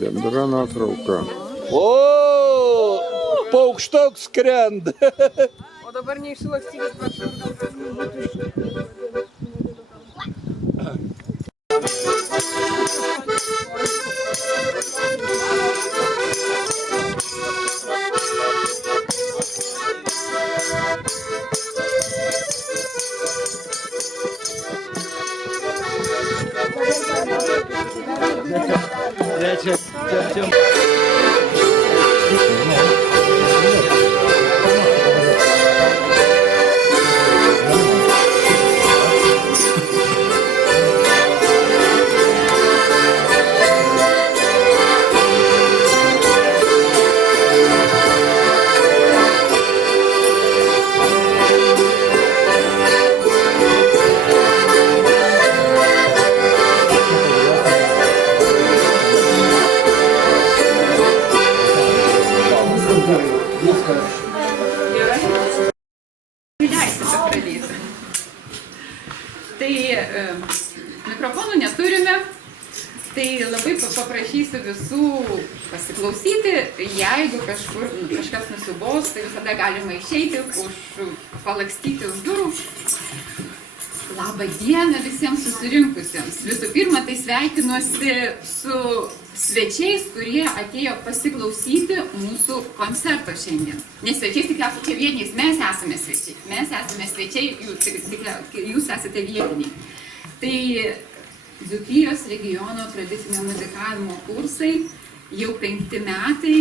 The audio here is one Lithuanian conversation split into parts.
Bendra nuotrauka. O, paukštok skrenda. O dabar neišsilakstykit, prašau. Tai mikrofonų neturime, tai labai paprašysiu visų pasiklausyti, jeigu kažkas nusibos, tai visada galima išeiti, palakstyti už durų. Labą dieną visiems susirinkusiems. Visų pirma, tai sveikinuosi su svečiais, kurie atėjo pasiklausyti mūsų koncerto šiandien. Ne svečiais, tikriausiai čia vietiniais, mes esame svečiai. Mes esame svečiai, jūs esate vietiniai. Tai Dzūkijos regiono tradicinio muzikavimo kursai jau 5 metai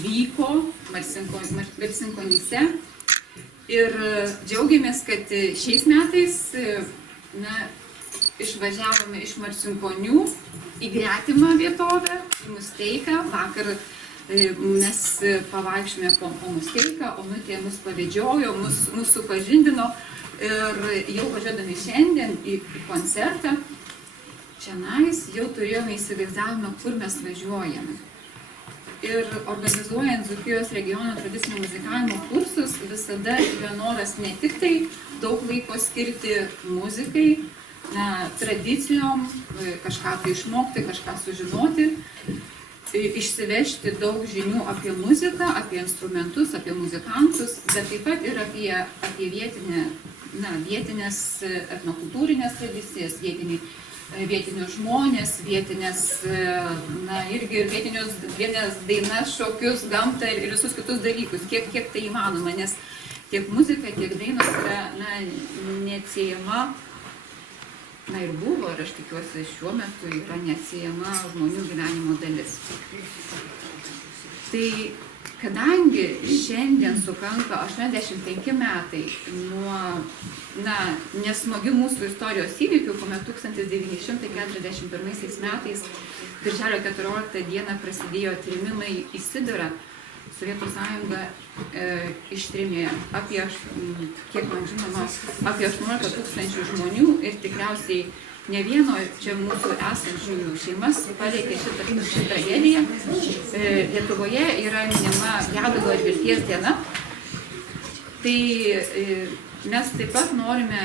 vyko Marcinkonyse. Ir džiaugiamės, kad šiais metais išvažiavome iš Marcinkonių į gretimą vietovę, į Musteiką. Vakar mes pavaikščiojome po Musteiką, Onutė mus pavedžiojo, mus supažindino. Ir jau važiuodami šiandien į koncertą, čianais jau turėjome įsivaizdavimą, kur mes važiuojame. Ir organizuojant Dzūkijos regiono tradicinio muzikavimo kursus, visada yra noras ne tik tai daug laiko skirti muzikai, tradicijom, kažką tai išmokti, kažką sužinoti, išsivežti daug žinių apie muziką, apie instrumentus, apie muzikantus, bet taip pat ir apie vietinės etnokultūrinės tradicijas, vietinius žmonės, vietinės dainas, šokius, gamtą ir visus kitus dalykus, kiek tai įmanoma, nes tiek muzika, tiek dainos yra neatsiejama, ir buvo, ir aš tikiuosi šiuo metu yra neatsiejama žmonių gyvenimo dalis. Tai kadangi šiandien sukanka 85 metai nuo nesmagių mūsų istorijos įvykių, kuomet 1941 metais birželio 14 dieną prasidėjo trėmimai į Sibirą, Sovietų sąjunga ištrėmė apie, kiek man žinoma, apie 18 000 žmonių ir tikriausiai ne vieno čia mūsų esančiųjų šeimas paveikė šitą tragediją. Lietuvoje yra minima gedulo ir vilties diena Tai mes taip pat norime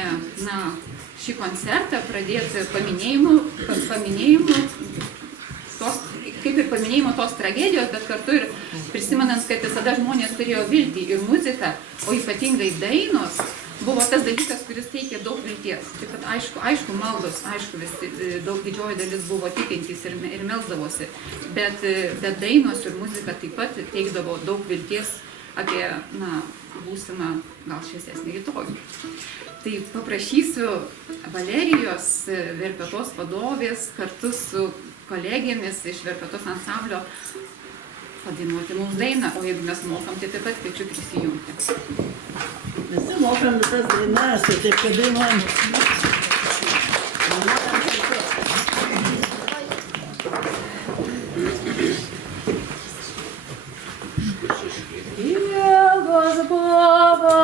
šį koncertą pradėti paminėjimu tos, kaip ir paminėjimo tos tragedijos, bet kartu ir prisimenant, kad visada žmonės turėjo viltį ir muzika, o ypatingai dainos, buvo tas dalykas, kuris teikė daug vilties. Taip pat aišku maldos, aišku, didžioji dalis buvo tikintys ir melsdavosi, bet dainos ir muzika taip pat teikdavo daug vilties apie būsimą gal šviesesnį rytojų. Tai paprašysiu Valerijos Verpetos vadovės kartu su kolegėmis iš Verpetos ansamblio padainuoti mums dainą, o jeigu mes mokam, tai taip pat kviečiu prisijungti. Visi mokam visas dainas, tai taip, kad dainuojam. Jėgos buvo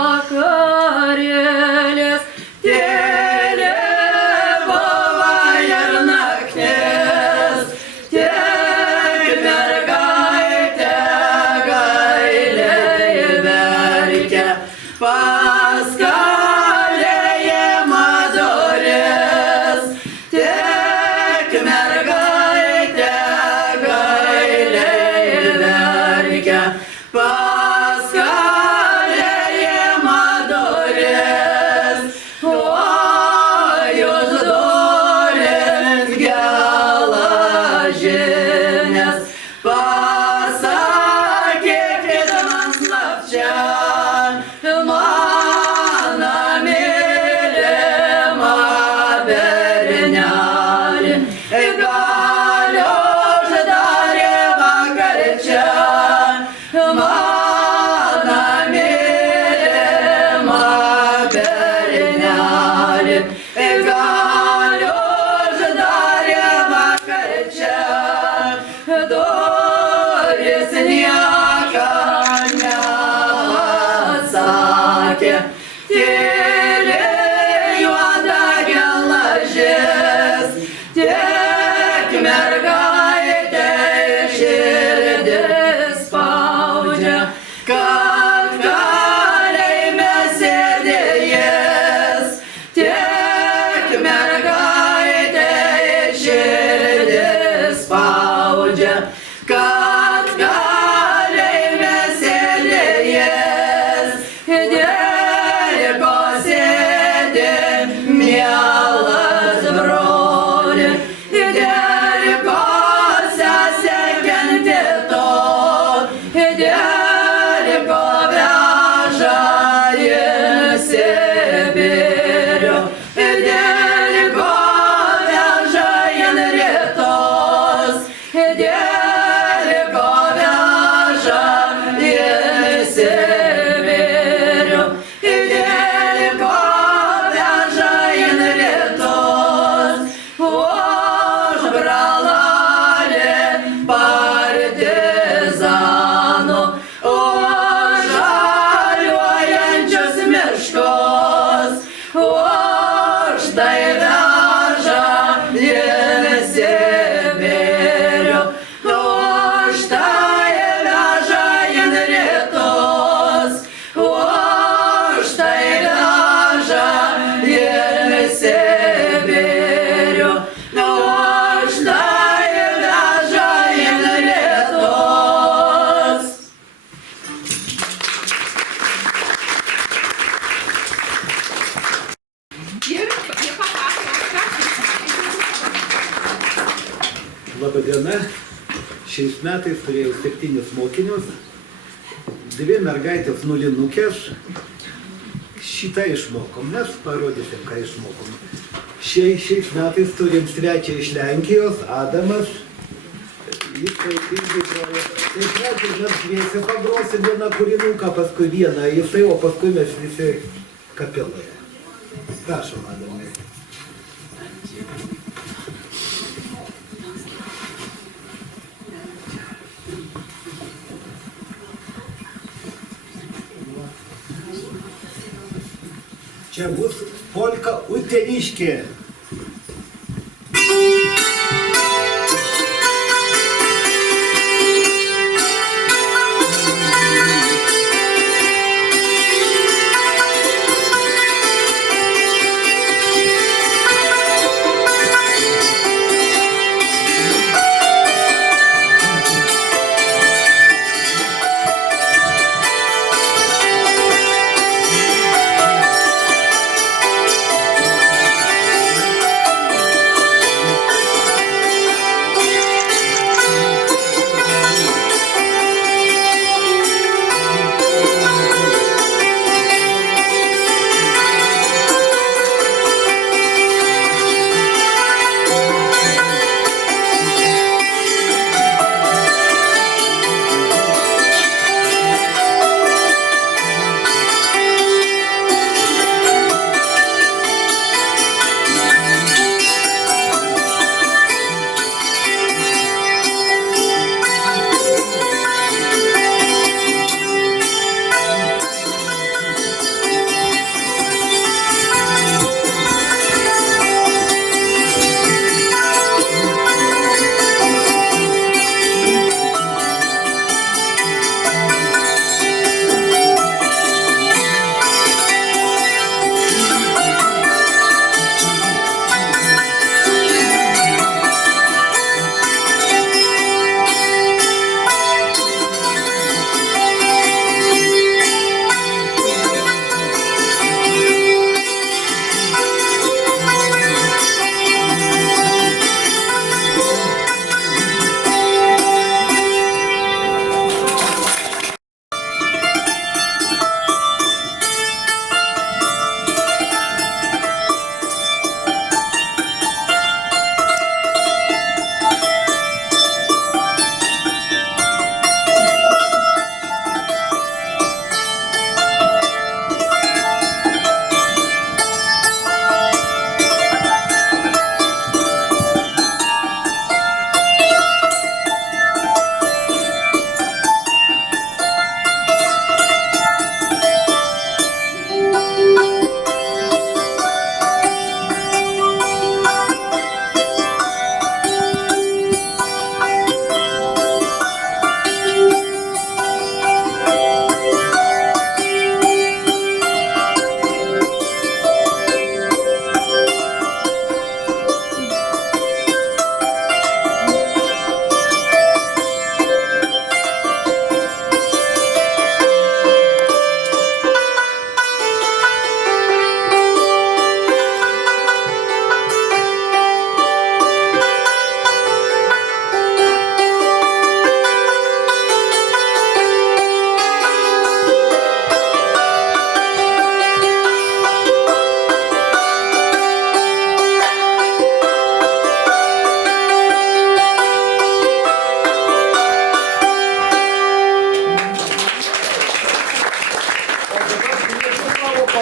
vakarėlis, tėlė buvo ir naktis, tiek mergaitė gailiai verkė, pas kalėjimą duris, tiek mergaitė gailiai verkė, pas kalėjimą duris, o jūs duris geležinės, pasakykit man slapčia, mano mylimą bernelį, gal uždarė vakar čia, mano mylimą bernelį, gal uždarė vakar čia, duris niekam neatsakė, tyliai juoda geležis, tiek mergaitė širdis spaudžia, kad kalėjime sėdi jis, tiek mergaitė širdis spaudžia, kad kalėjime sėdi jis, dėl ko sėdi mielas broli, dėl ko sesė kenti to, dėl ko veža į Sibirių, dėl ko veža į rytus, dėl ko veža į Sibirių, dėl ko veža į rytus, už brolelį partizanų, už žaliuojančius miškus, už tai veža į Sibirių, už tai veža į rytus, už tai veža į Sibirių, už tai veža į rytus. Ir jie papasakos, ką Labą dieną. Šiais metais turėjau 7 mokinius, 2 mergaitės nulinukės. Šitą išmokom, mes parodysim, ką išmokom. Šiais metais turim svečią iš Lenkijos, Adamas. Jis irgi groja. Tai pradžiai mes dviese pagrosim vieną kūrinuką, paskui vieną jisai, o paskui mes visi kapeloje. Prašom, Adamai. Čia bus polka uteniškė.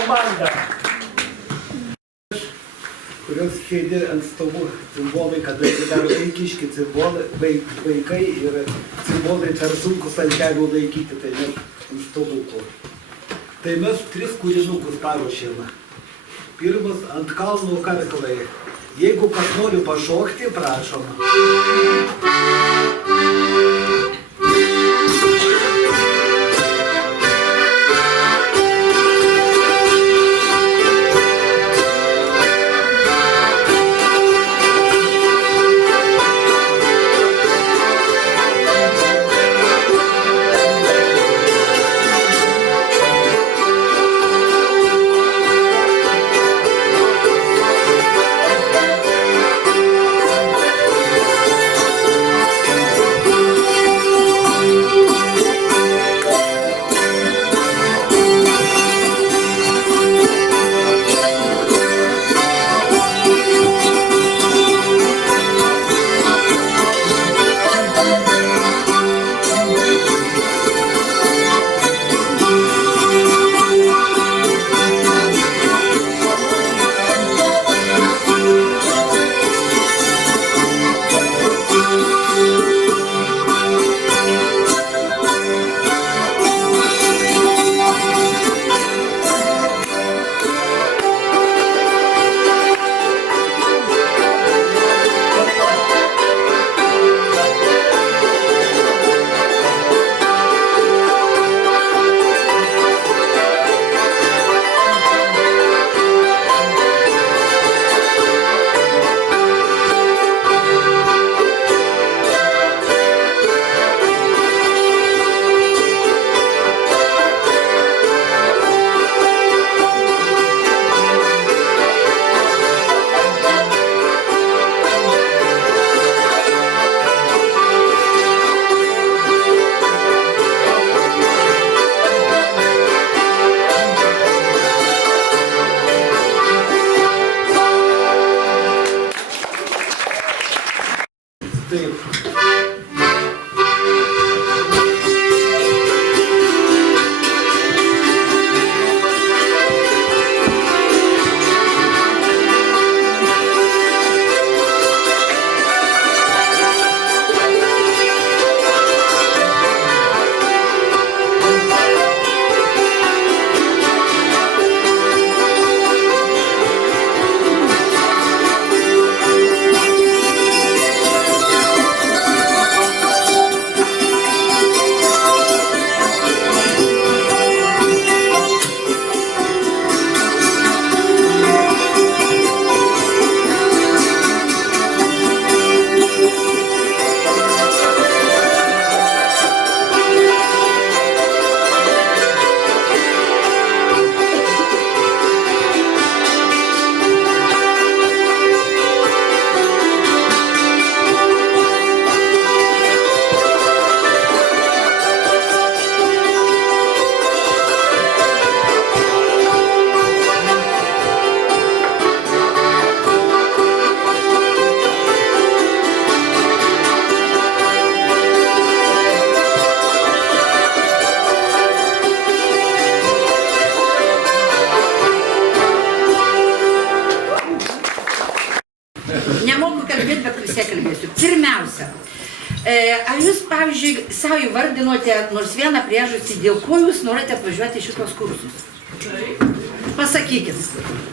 komanda. Kurios sėdi ant stovų cimbolai, kada dar vaikiški cimbolai, vaikai ir cimbolai per sunkus ant kelių laikyti, tai net ant stovukų. Tai mes 3 kūrinukus paruošėme. Pirmas ant kalno karklai. Jeigu kas nori pašokti, prašom. Ar jūs, pavyzdžiui, savo įvardinote nors vieną priežastį, dėl ko jūs norite atvažiuoti šitos kursus? Pasakykit.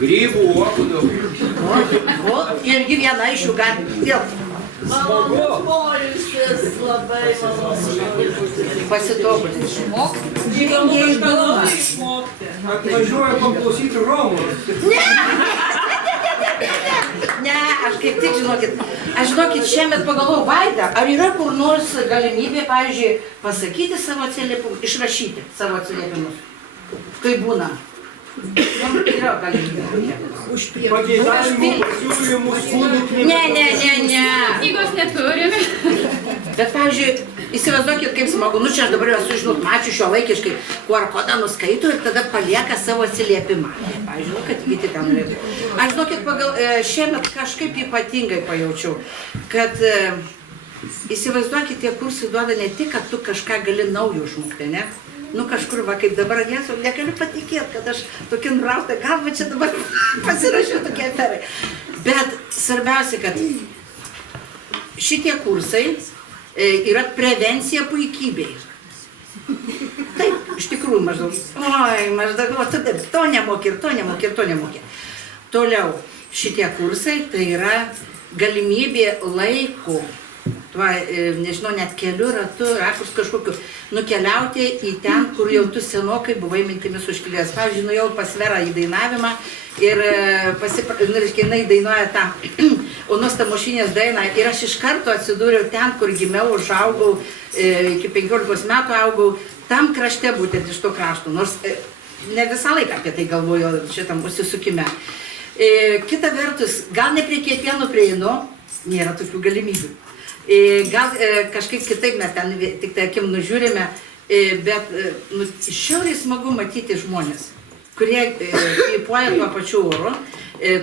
Grybų, uogų daug. Irgi viena iš jų gali. Vėl. Malonus poilsis, labai malonus. Pasitobulinti. Išmokti. Gyvenu kažką labai išmokti. Atvažiuoju paklausyti Romos. Ne, aš kaip tik, žinokit, šiemet pagalvojau, Vaida, ar yra kur nors galimybė, pavyzdžiui, pasakyti savo atsiliepimus, išrašyti savo atsiliepimus? Kai būna. Yra galimybė. Pageidavimų, pasiūlymų, skundų Ne. Knygos neturime. Bet, pavyzdžiui, įsivaizduokit, kaip smagu, nu čia aš dabar esu, žinot, mačiu šio laikiškai, QR kodą nuskaito ir tada palieka savo atsiliepimą. Pavyzdžiui, kad kiti ten norėtų. Aš, žinokit, šiemet kažkaip ypatingai pajaučiau, kad įsivaizduokit, tie kursai duoda ne tik, kad tu kažką gali naujo išmokti, ne? nu kažkur va kaip dabar, Jėzau, negaliu patikėti, kad aš tokia nurauta galva čia dabar pasirašiau tokie aferai. Bet svarbiausia, kad šitie kursai yra prevencija puikybei. Taip, iš tikrųjų maždaug, o tu to nemoki ir to nemoki ir to nemoki. Toliau, šitie kursai tai yra galimybė laiku, nežinau, net keliu ratu, rakurs kažkokiu, nukeliauti į ten, kur jau tu senokai buvai mintimis užkilėjęs. Pavyzdžiui, nuėjau pas Verą į dainavimą ir jinai dainuoja tą Onos Tamošinės dainą ir aš iš karto atsidūriau ten, kur gimiau, užaugau, iki 15 metų augau, tam krašte būtent iš to krašto, nors ne visą laiką apie tai galvoju šitam užsisukime. Kita vertus, gal ne prie kiekvieno prieinu, nėra tokių galimybių. Gal kažkaip kitaip mes ten tik tai akim nužiūrime, bet žiauriai smagu matyti žmonės, kurie kvėpuoja tuo pačiu oru,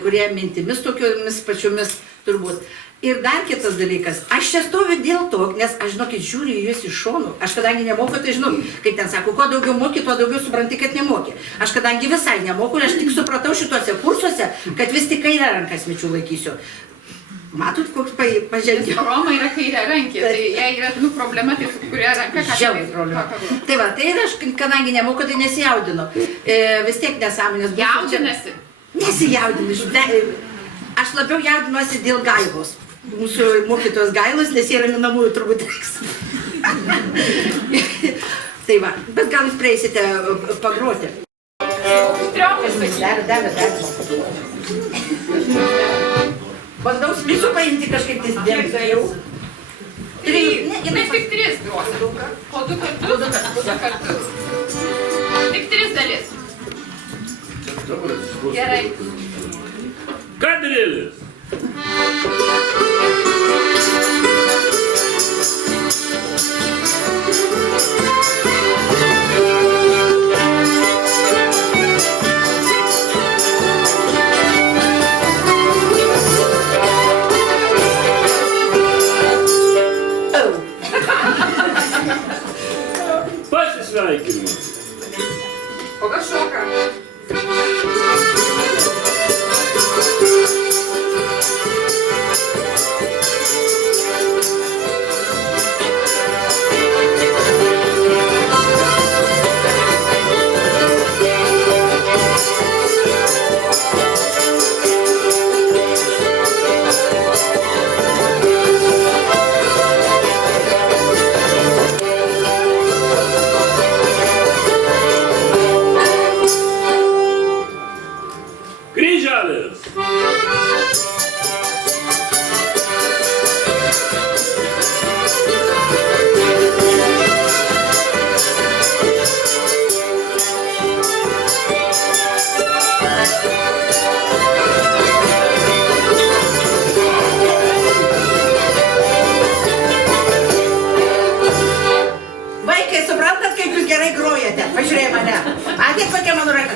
kurie mintimis tokiomis pačiomis turbūt. Ir dar kitas dalykas, aš čia stoviu dėl to, nes aš, žinokit, žiūriu į jūs iš šonų. Aš kadangi nemoku, tai žinau, kaip ten sako, kuo daugiau moki, tuo daugiau supranti, kad nemoki. Aš kadangi visai nemoku, aš tik supratau šituose kursuose, kad vis tik kairę ranką smičių laikysiu. Matot, koks pažengė? Roma yra kairė rankė, tai jei yra problema, tai su kuria ranka ką žiauriai problema. Tai va, tai ir aš, kadangi nemoku, tai nesijaudinu. Vis tiek nesąmonės. Jaudinasi? Nesijaudinu. Aš labiau jaudinuosi dėl Gaivos. Mūsų mokytojos Gailos, nes jie yra minamųjų turbūt reiks. Tai va, bet gal jūs prieisite pagroti. Dar. Bandau smičių paimti kažkaip tais dėmesio. Mes tik 3 grosim. Po 2 kartus. Tik 3 dalis. Gerai. Kadrilis. Pasisveikinimas. O kas šoka?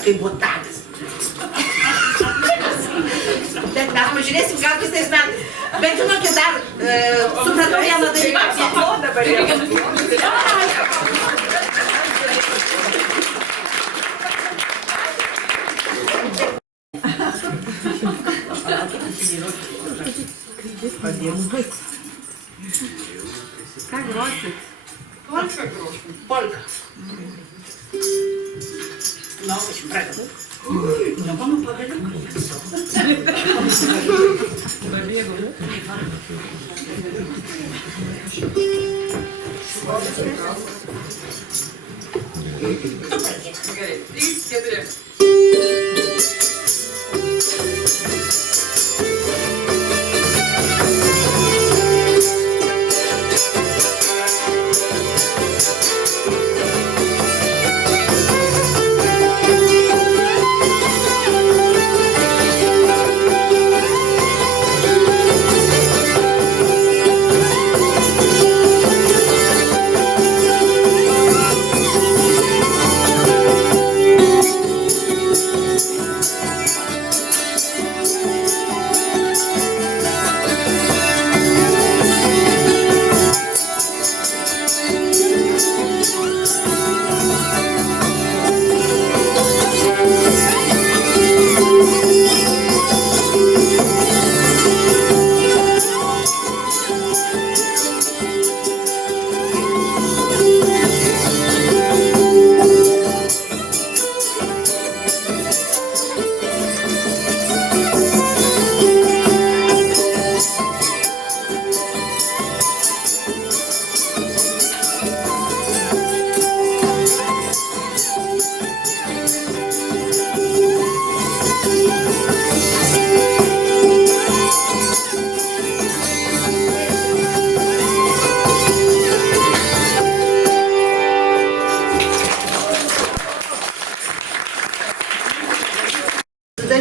kaip botagas. Bet mes pažiūrėsim, gal visais metais. Bet žinokit, dar supratau vieną dalyką. O dabar jau. Ką grosit? Polka grosim. Polka. Nu, aš pradedu. Nu, mano pagaliukai. Gerai, 3, 4.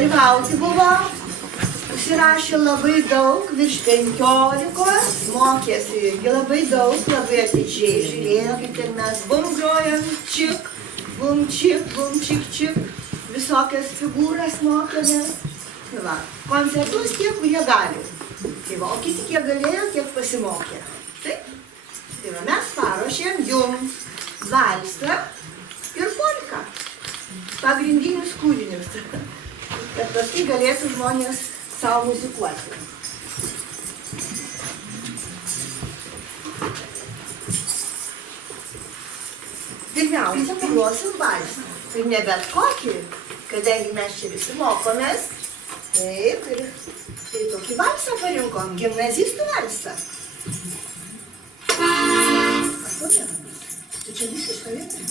dalyvauti buvo. Užsirašė labai daug, virš 15, mokėsi irgi labai daug, labai atidžiai žiūrėjo, kaip ir mes grojam, čik, bum, čik, čik, visokias figūras mokėmės. Va, koncertus tie, kurie gali. Tai va, o kiti kiek galėjo, tiek pasimokė. Taip? Tai va, mes paruošėm jums valsą ir polką. Pagrindinius kūrinius. Kad paskui galėtų žmonės savo muzikuoti. Pirmiausia, pagrosim valsą. Ir ne bet kokį, kadangi mes čia visi mokomės. Taip, ir tai tokį valsą parinkom, gimnazistų valsą. Tu čia visi stovėtum?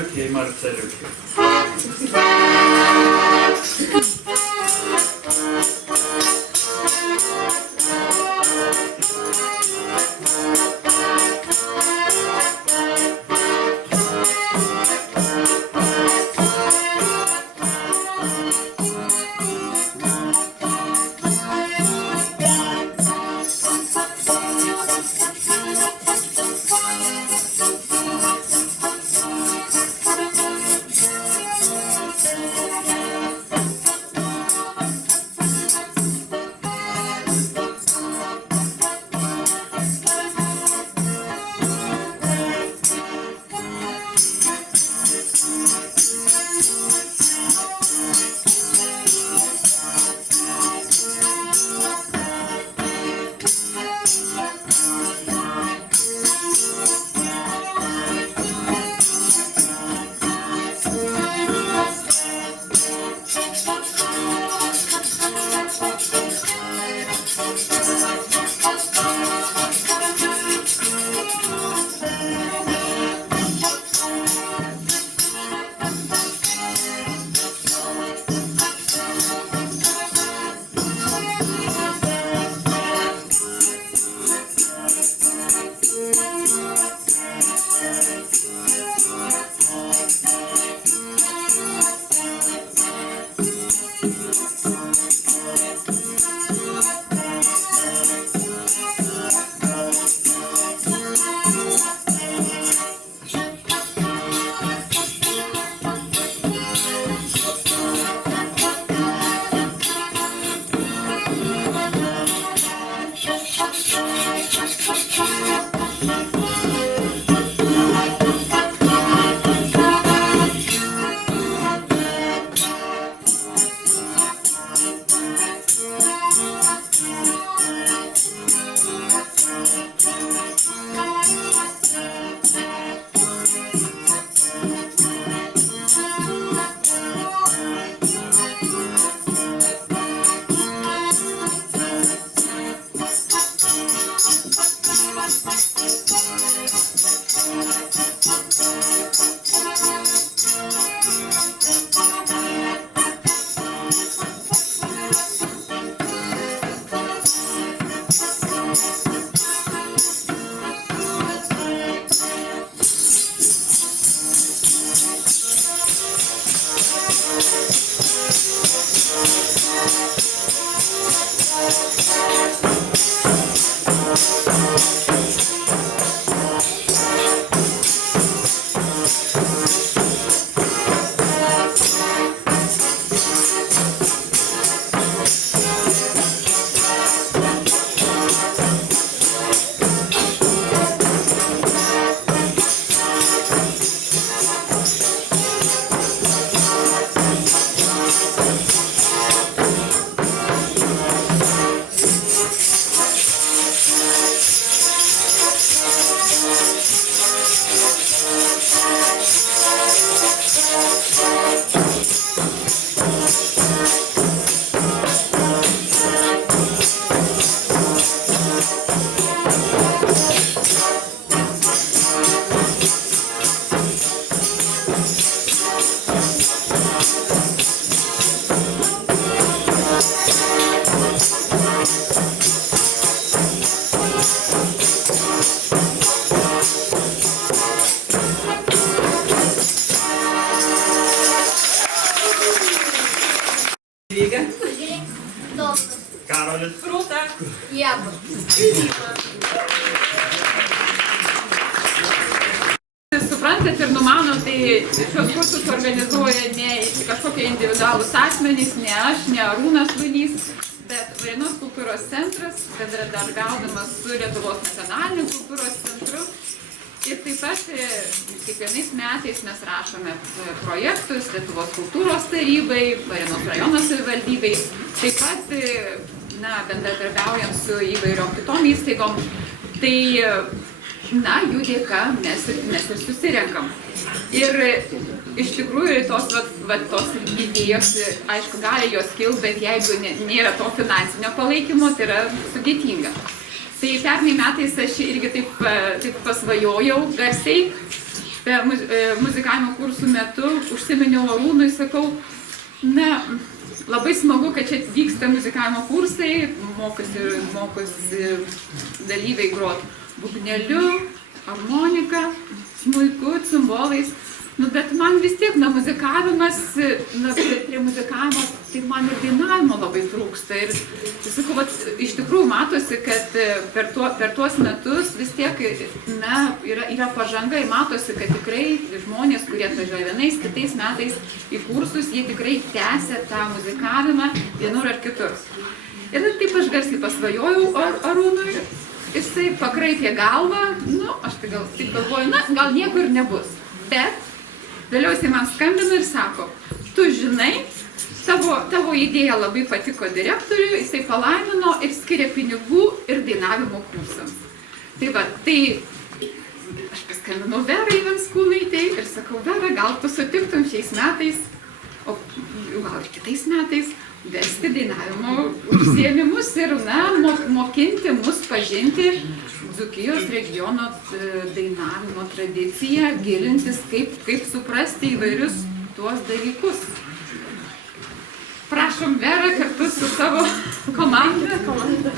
Marceliukai, Marceliukai. Karolis. Rūta. Ieva. Suprantat ir numanau, tai šios kursus organizuoja ne kažkokie individualūs asmenys, ne aš, ne Arūnas Lunys, bet Varėnos kultūros centras, bendradarbiaudamas su Lietuvos nacionaliniu kultūros centru. Ir taip pat kiekvienais metais mes rašome projektus Lietuvos kultūros tarybai, Varėnos rajono savivaldybei, taip pat bendradarbiaujam su įvairiom kitom įstaigom. Tai jų dėka mes ir susirenkam. Ir iš tikrųjų tos idėjos, aišku, gali jos kilti, bet jeigu nėra to finansinio palaikymo, tai yra sudėtinga. Tai pernai metais aš irgi taip pasvajojau garsiai muzikavimo kursų metu užsiminiau Arūnui, sakau, na, labai smagu, kad čia vyksta muzikavimo kursai, mokosi dalyviai grot būgneliu, harmonika, smuiku, cimbolais. Nu, bet man vis tiek, muzikavimas, prie muzikavimo, tai man ir dainavimo labai trūksta. Ir, sakau, iš tikrųjų matosi, kad per tuos metus vis tiek, yra pažanga, ir matosi, kad tikrai žmonės, kurie atvažiuoja vienais, kitais metais į kursus, jie tikrai tęsia tą muzikavimą vienur ar kitur. Ir taip aš garsiai pasvajojau Arūnui, jisai pakraipė galvą, aš tai galvoju, gal nieko ir nebus. Bet vėliau jisai man skambino ir sako, tu žinai, tavo idėja labai patiko direktoriui, jisai palaimino ir skiria pinigų ir dainavimo kursams. Tai aš paskambinau Verai Venskūnaitei ir sakau, Vera, gal tu sutiktum šiais metais, o gal ir kitais metais, vesti dainavimo užsiėmimus ir, mokinti mus pažinti Dzūkijos regiono dainavimo tradiciją, gilintis, kaip suprasti įvairius tuos dalykus. Prašom, Vera, kartu su savo komanda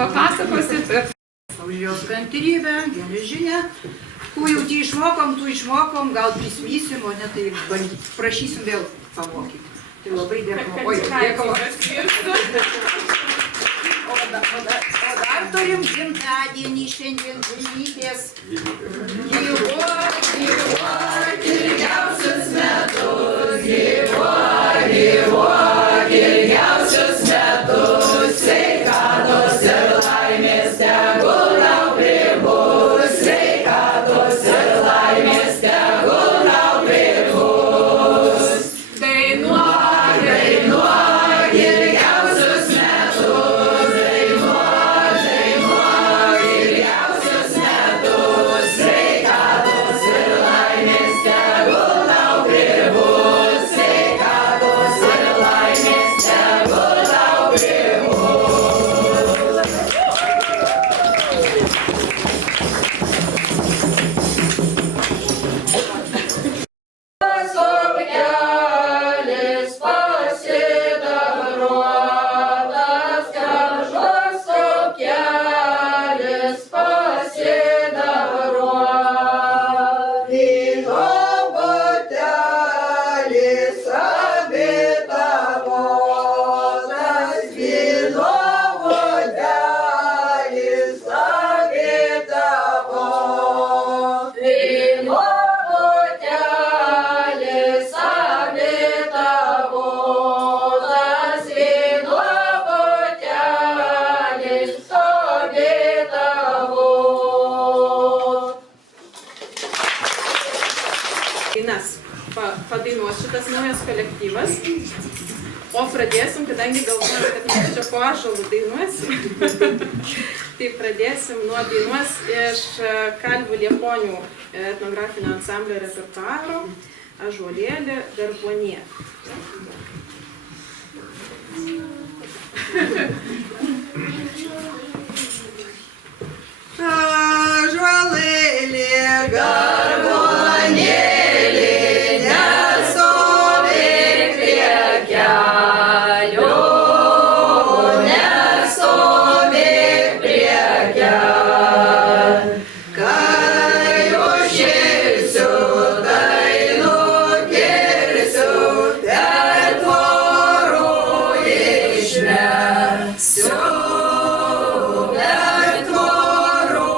papasakosit. Už jos kantrybę, geležinę. Kuo jau išmokom, gal prisivysim, o ne tai prašysim vėl pamokyti. Tai labai dėkoju. O dar turim gimtadienį šiandien Žulytės. Gyvuok, ilgiausius metus, gyvuok, ilgiausius metus, sveikatos ir laimės tegul tau pribus, sveikatos ir laimės tegul tau pribus. Dainuok, ilgiausius metus, dainuok, ilgiausius metus, sveikatos ir laimės tegul tau pribus, sveikatos ir laimės tegul tau pribus. Padainuos šitas naujas kolektyvas, o pradėsim, kadangi galvoju, kad mes čia po ąžuolų dainuosim, tai pradėsim nuo dainuos iš Kalvių Lieponių etnografinio ansamblio repertuaro Ąžuolėlį Garbuonė. Ąžuolėlį Garbuonėlį, nestovėk prie kelio, nestovėk prie kelio. Kai užšilsiu, tai nukirsiu, per tvorų išmesiu, per tvorų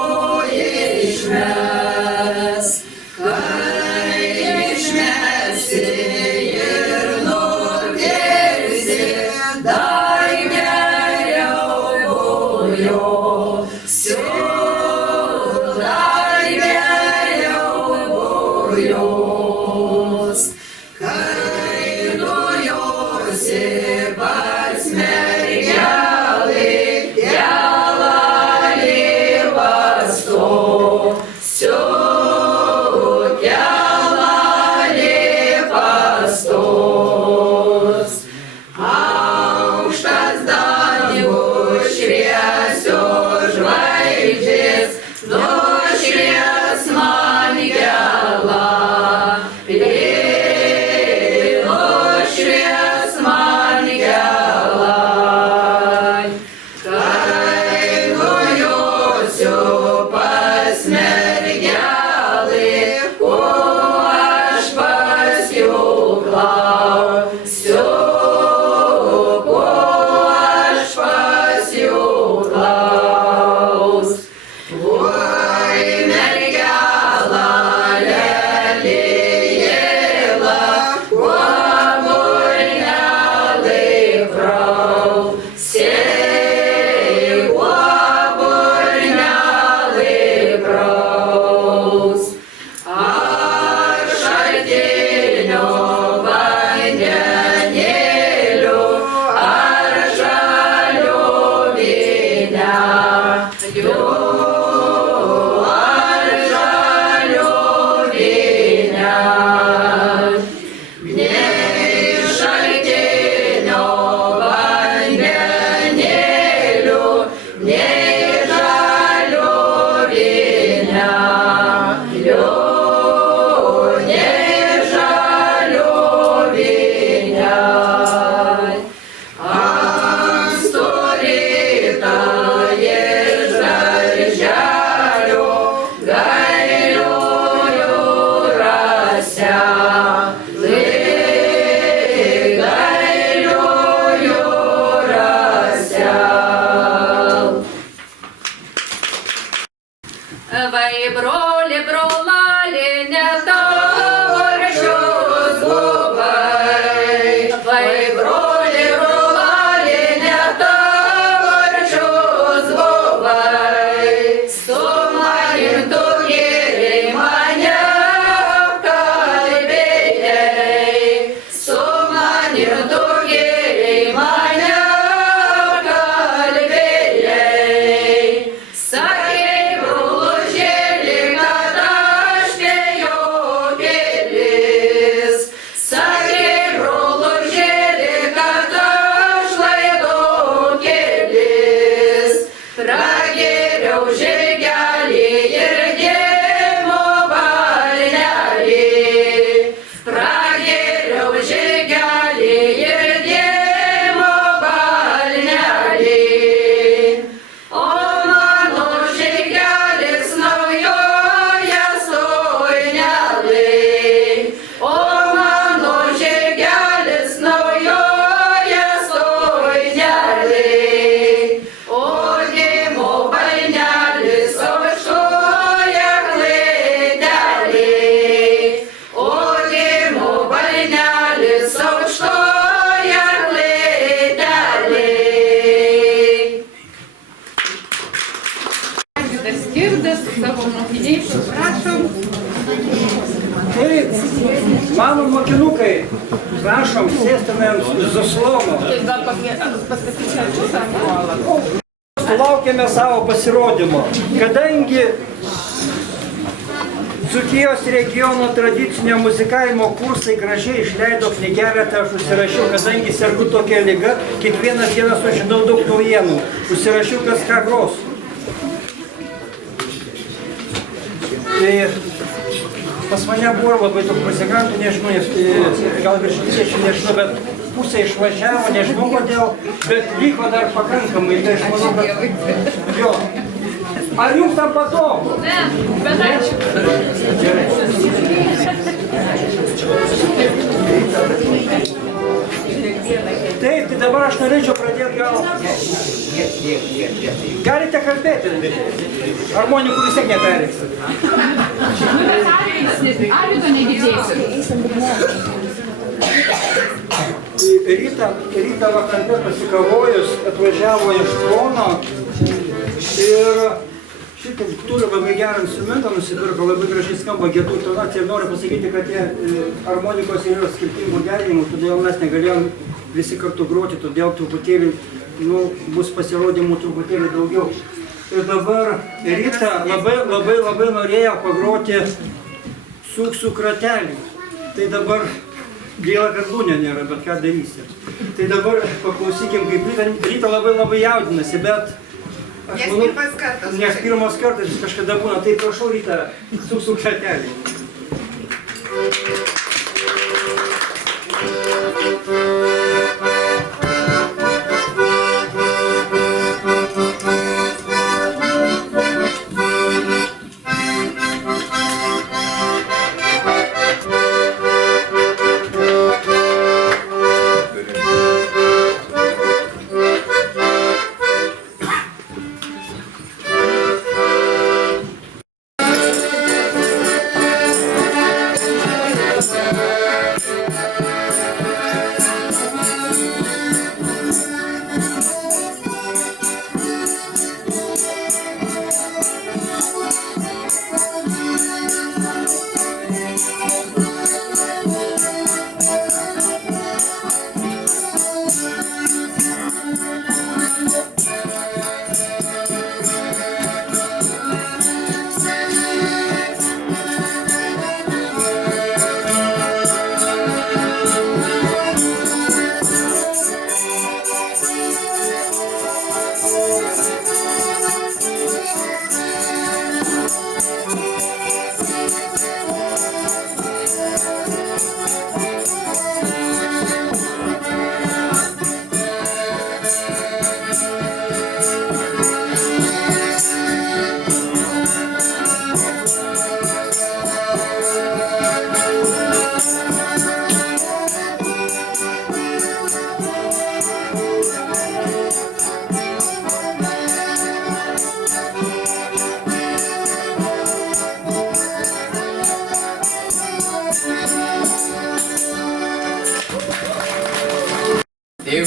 Vai broli, brolali, ne tavo rašios buvai. Vai broli, brolali, ne tavo rašios buvai. Su manim tu gėrei mane apkalbėjai. Su manim tu gėrei mane apkalbėjai. Sakei, brolužėli, kad aš nejaukelis. Sakei, brolužėli, kad aš laidokelis. Pragėriau žirgelį ir gėrimo balnelį. Pragėriau žirgelį ir gėrimo balnelį. O mano žirgelis naujoje sojnelėj. O mano žirgelis naujoje sojnelėj. O gėrimo balnelis aukštoje klaidelėj. O gėrimo balnelis aukštoje klaidelėj. Alvydas Kirdas su savo mokiniais, prašom. Taip, mano mokinukai, prašom, sėstumėm Zaslono. Sulaukėme savo pasirodymo, kadangi Dzūkijos regiono tradicinio muzikavimo kursai gražiai išleido knygelę, tai aš užsirašiau, kadangi sergu tokia liga, kiekvieną dieną sužinau daug naujienų, užsirašiau, kas ką gros. Tai pas mane buvo labai daug muzikantų, nežinau, gal virš 20, nežinau, bet pusė išvažiavo, nežinau kodėl, bet liko dar pakankamai, tai aš manau, kad jo. Ar jums tam patogu? Ne, bet ačiū. Gerai. Taip, tai dabar aš norėčiau pradėti gal. Galite kalbėti. Harmonikų vis tiek neperėksit. Bet Arvydo negirdėsiu. Rytą vakare pasikavojus atvažiavo iš Kauno ir šitą turi labai gerą instrumentą nusipirko, labai gražiai skamba giedų tonacija ir noriu pasakyti, kad tie harmonikos yra skirtingų derinimų, todėl mes negalėjom visi kartu groti, todėl truputėlį, bus pasirodymų truputėlį daugiau. Ir dabar Ryta labai norėjo pagroti Suksų kratelį. Tai dabar gaila, kad Lūnio nėra, bet ką darysi. Tai dabar paklausykim, kaip Ryta labai jaudinasi, bet aš manau, nes pirmas kartas jis kažkada būna, tai prašau Ryta, Suksų kratelį. Thank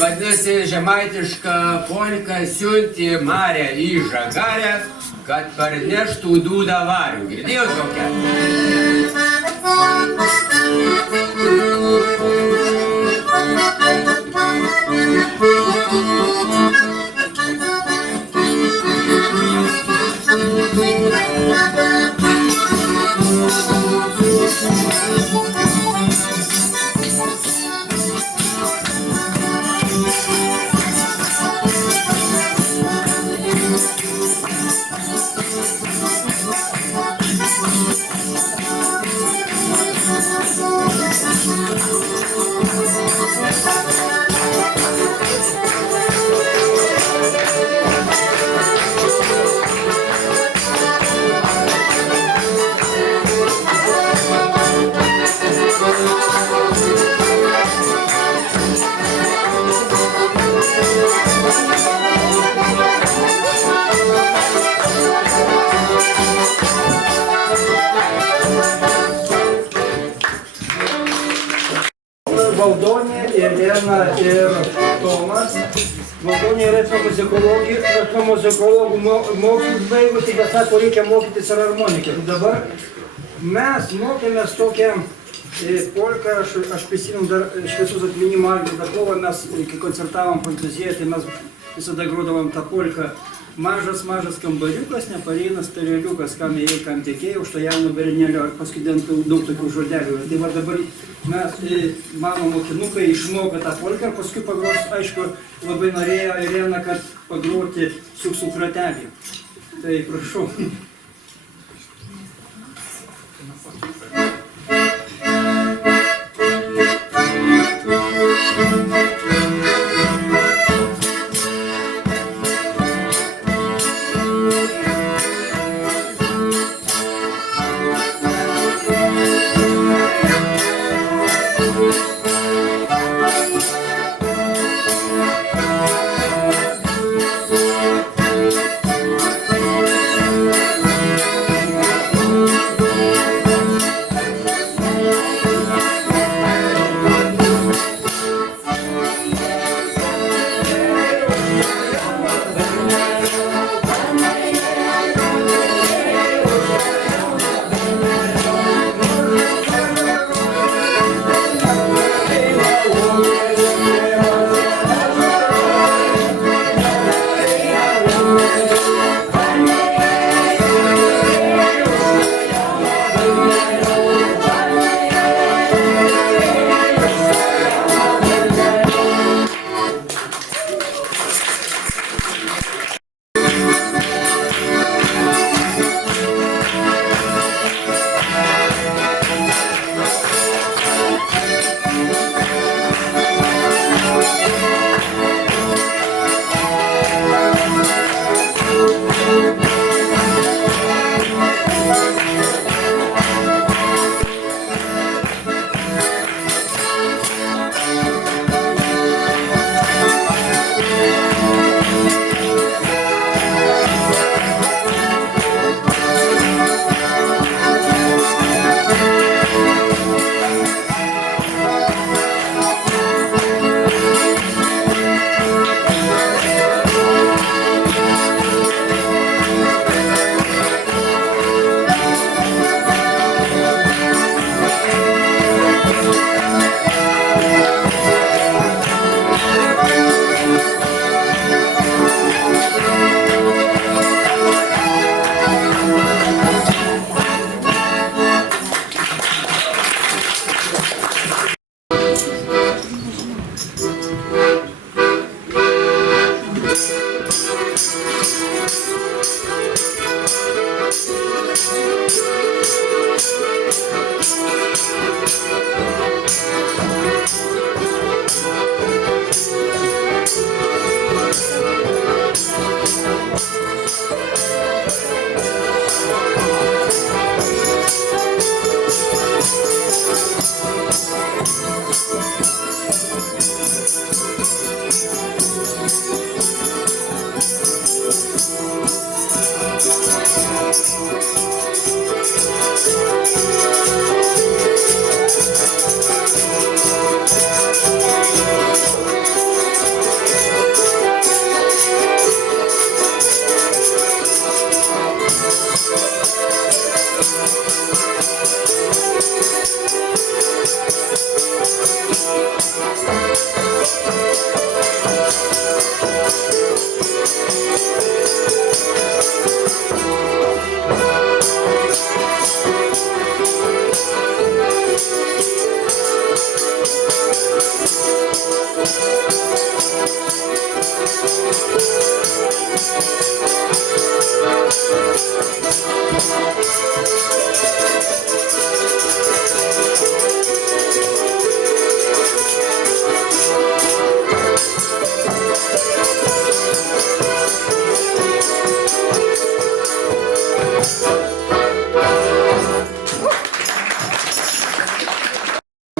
vadinasi, žemaitiška polka siunti Marę į Žagarę, kad parneštų dūdą varių. Girdėjot kokią? Valdonė, Irena ir Tomas. Valdonė yra etnomuzikologų mokslus baigusi, bet sako, reikia mokytis ir harmonikės. Dabar mes mokėmės tokią polką, aš prisimenu dar šviesus atminimą Algirdą Kovą, mes kai koncertavom Prancūzijoje, tai mes visada grodavom tą polką. Mažas kambariukas, nepareinas tareliukas, kam ėjai, kam tekėjai, už to jauno bernelio, ar paskui daug tokių žodelių. Tai va dabar mes, mano mokinukai, išmoko tą polką, ir paskui pagros, aišku, labai norėjo Irena, kad pagroti siuksų kratelį. Tai prašau.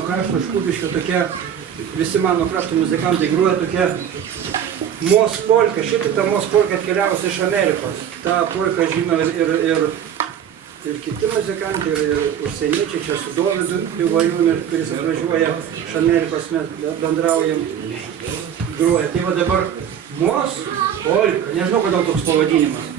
Krašto iš Kupiškio tokia, visi mano krašto muzikantai groja tokia Mos polka. Šitą tą Mos polką atkeliavus iš Amerikos. Ta polka žino ir kiti muzikantai, ir užsieniečiai, čia su Dovydu Pivojūnu, kuris atvažiuoja iš Amerikos, mes bendraujam, groja. Tai va dabar Mos polka, nežinau, kodėl toks pavadinimas.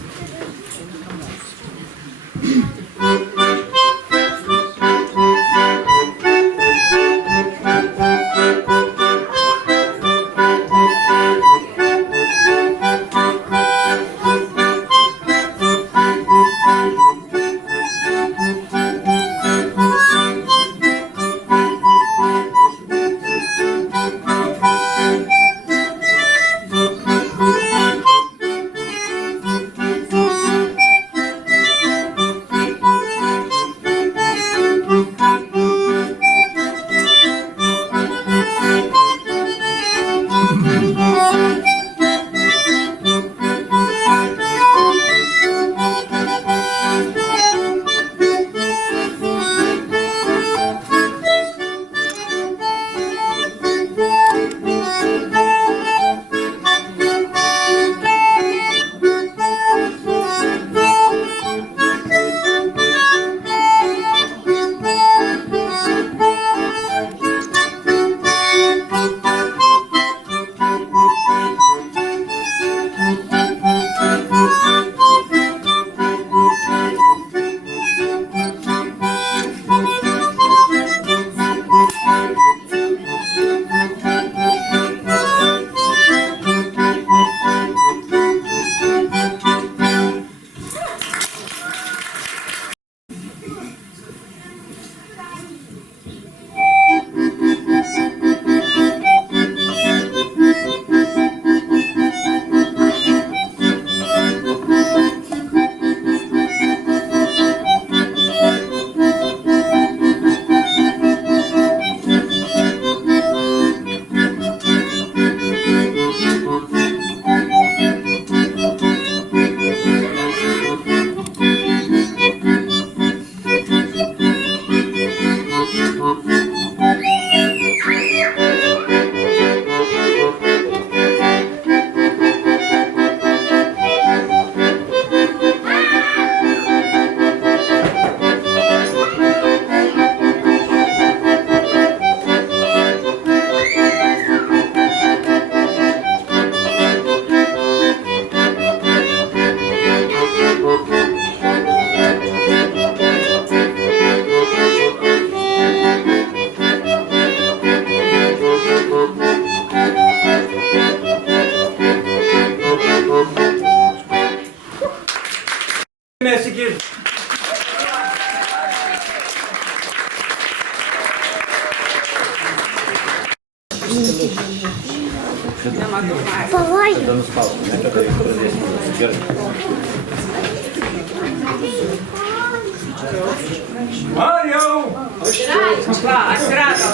Mariau! Atsirado.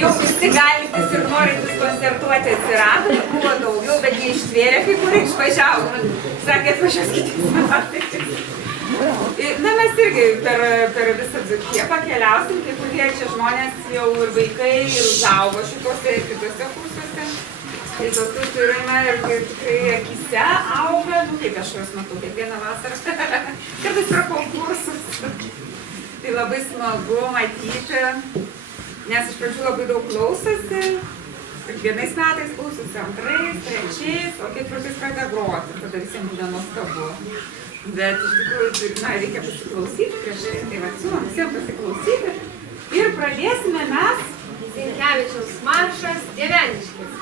Jau visi galintys ir norintys koncertuoti atsirado, buvo daugiau, bet jie ištvėrė, kai kurie išvažiavo. Sakė, atvažiuos kitais metais. Na, mes irgi per visą Dzūkiją pakeliausim, kai kurie čia žmonės jau ir vaikai ir užaugo šituose ir kitose kursuose. Tai tokių turime ir tikrai akise auga, kaip aš juos matau kiekvieną vasarą, kartais pro konkursus. Tai labai smagu matyti, nes iš pradžių labai daug klausosi, vienais metais klausosi, antrais, trečiais, o ketvirtais pradeda groti, tada visiems būna nuostabu. Bet iš tikrųjų, na, reikia pasiklausyti prieš tai. Tai va, siūlom visiems pasiklausyti. Ir pradėsime mes Zinkevičiaus maršas Dieveniškis.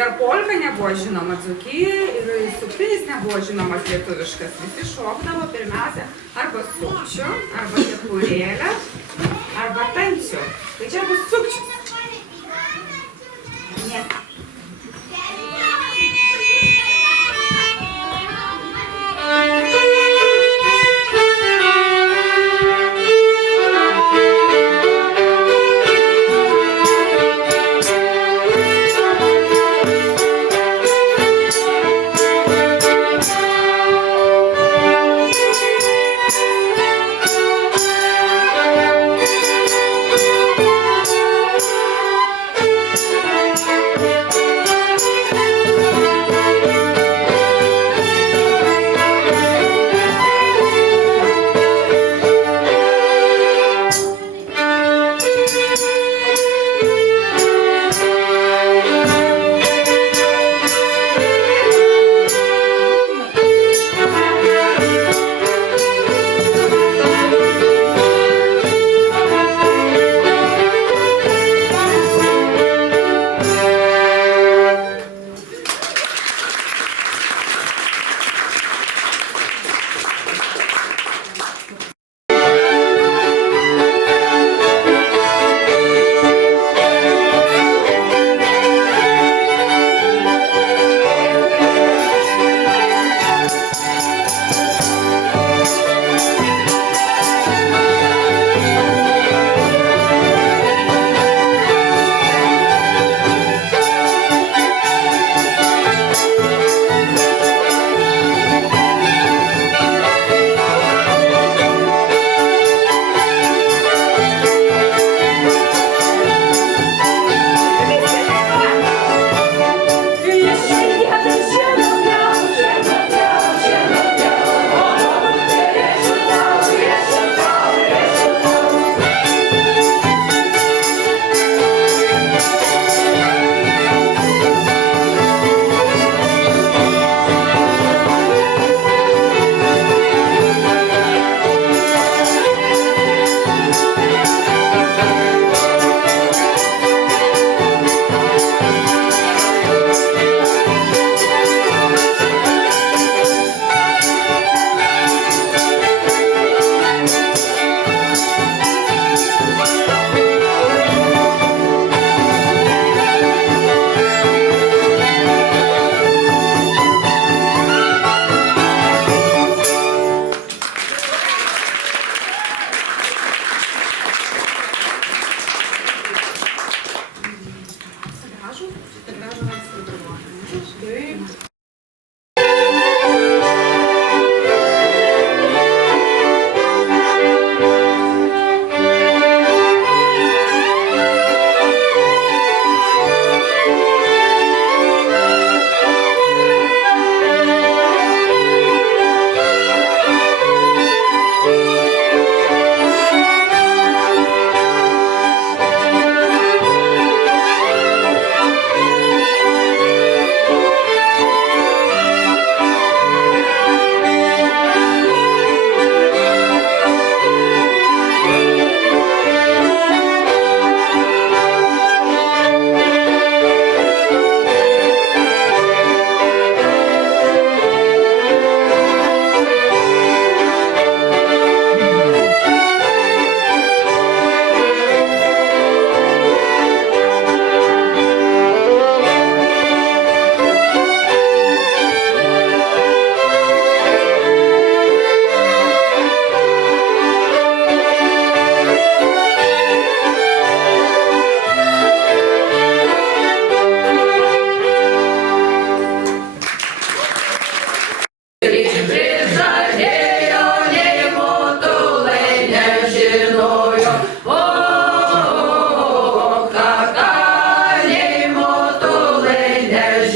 Dar polka nebuvo žinoma Dzūkijoje ir suktinis nebuvo žinomas lietuviškas. Visi šokdavo pirmiausia arba sukčių, arba kepurėlę, arba tančių. Tai čia bus sukčius. Ne.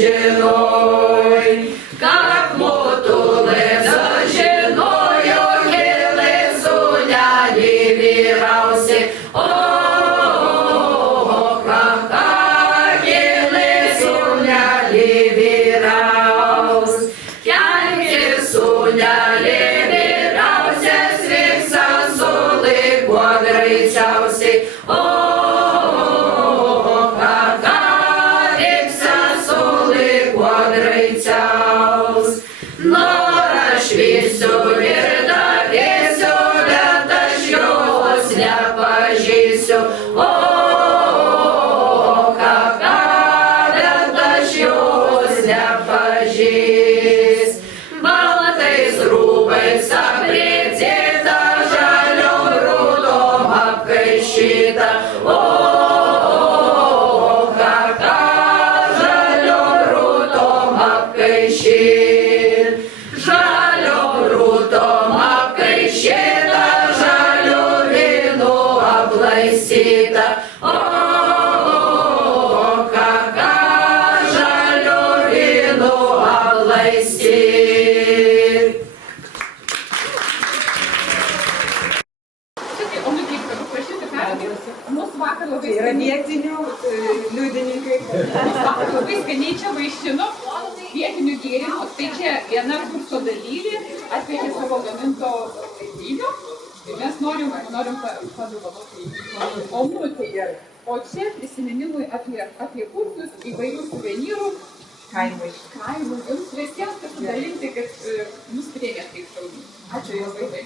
žinoj, как motulė žinojo, gėlė sūnelį vyrausi, o gėlė sūnelį vyraus. Kelkė sūnelį vyriausias, vyksa suliko greičiausiai, o šviesiu ir davėsiu, bet aš jos nepažįsiu. O, kaka, bet aš jos nepažįs. Baltais rūbais aprėdėta, žaliom rūdom apkaišyta. O, kaka, žaliom rūdom apkaišyta. O, kaka, žaliu vynu aplaistyt. O kaip paprašyti perduoti, mūsų vakar labai skaniai. Yra vietinių liudininkai. Vakar labai skaniai čia vaišino vietinių gėrimų. Tai čia viena kurso dalyvė atvežė savo gaminto laivyno. Mes norim padovanoti omutį. O čia prisiminimui apie kursus įvairių suvenyrų kaimui. Jums visiems pasidalinti, kad mus priėmėt kaip šauniai. Ačiū labai.